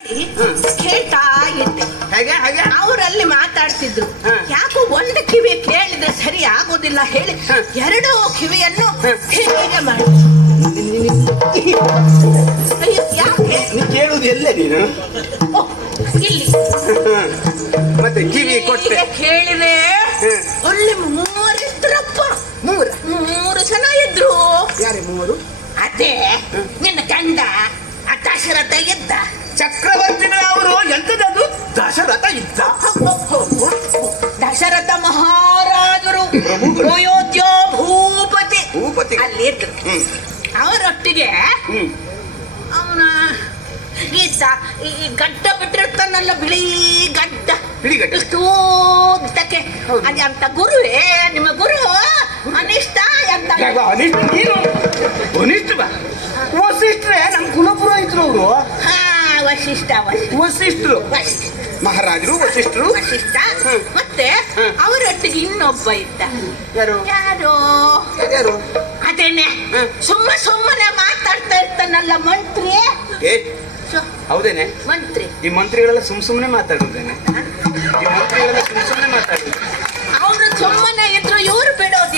ಕೇಳ್ತಾ ಇದ್ದೆ. ಹಾಗೆ ಹಾಗೆ ಅವರಲ್ಲಿ ಮಾತಾಡ್ತಿದ್ರು. ಯಾಕೋ ಒಂದು ಕಿವಿ ಕೇಳಿದ್ರೆ ಸರಿ ಆಗೋದಿಲ್ಲ ಹೇಳಿ ಎರಡೂ ಕಿವಿಯನ್ನು ಹೀಗೆ ಮಾಡಿ. ಅಯ್ಯೋ ಯಾಕೆ ನೀ ಕೇಳುದು ಎಲ್ಲೇ ನೀನು? ಓ, ಇಲ್ಲಿ ಮತ್ತೆ ಕಿವಿ ಕೊಟ್ಟೆ ಹೀಗೆ ಕೇಳಿದೆ. ಅಲ್ಲಿ ಮೂರಿದ್ರಪ್ಪ. ಮೂರು ಜನ ಇದ್ರು. ಯಾರೇ ಮೂವರು? ಅದೇ ನಿನ್ನ ಗಂಡ ದಶರಥ ಇದ್ದ. ಚಕ್ರವರ್ತಿನ ಅವರು ಎಂತದದು? ದಶರಥ ಇದ್ದ. ದಶರಥ ಮಹಾರಾಜರು ಅಯೋಧ್ಯ ಭೂಪತಿ ಅಲ್ಲಿ ಇದ್ರು. ಅವರೊಟ್ಟಿಗೆ ಅವನ ಗೀತ ಈ ಗಡ್ಡ ಬಿಟ್ಟಿರ್ತಾನಲ್ಲ, ಬಿಳಿ ಗಡ್ಡ, ಇಷ್ಟು ಉದ್ದಕ್ಕೆ. ಅದೇ ಅಂತ ಗುರುವೇ ನಿಮ್ಮ ಗುರು ಅನಿಷ್ಟ ಅಂತ. ವಸಿಷ್ಠರೇ ನಮ್ಮ ಕುಲಪುರೋಹಿತರು ಅವರು. ಹಾ, ವಸಿಷ್ಠರು ಮಹಾರಾಜರು ವಸಿಷ್ಠರು. ವಸಿಷ್ಠ ಮತ್ತೆ ಅವರೊಟ್ಟಿಗೆ ಇನ್ನೊಬ್ಬ ಇದ್ದ. ಯಾರು ಅದೇನೆ ಸುಮ್ಮನೆ ಮಾತಾಡ್ತಾ ಇರ್ತಾನಲ್ಲ, ಮಂತ್ರಿ. ಹೌದೇನೆ? ಮಂತ್ರಿ. ಈ ಮಂತ್ರಿಗಳೆಲ್ಲ ಸುಮ್ಮನೆ ಮಾತಾಡುದೇನೆ? ಈ ಮಂತ್ರಿಗಳೆಲ್ಲ ಸುಮ್ಮನೆ ಮಾತಾಡುದು. ಅವರು ಸುಮ್ಮನೆ ಇದ್ರು, ಇವ್ರು ಬಿಡೋದಿಲ್ಲ.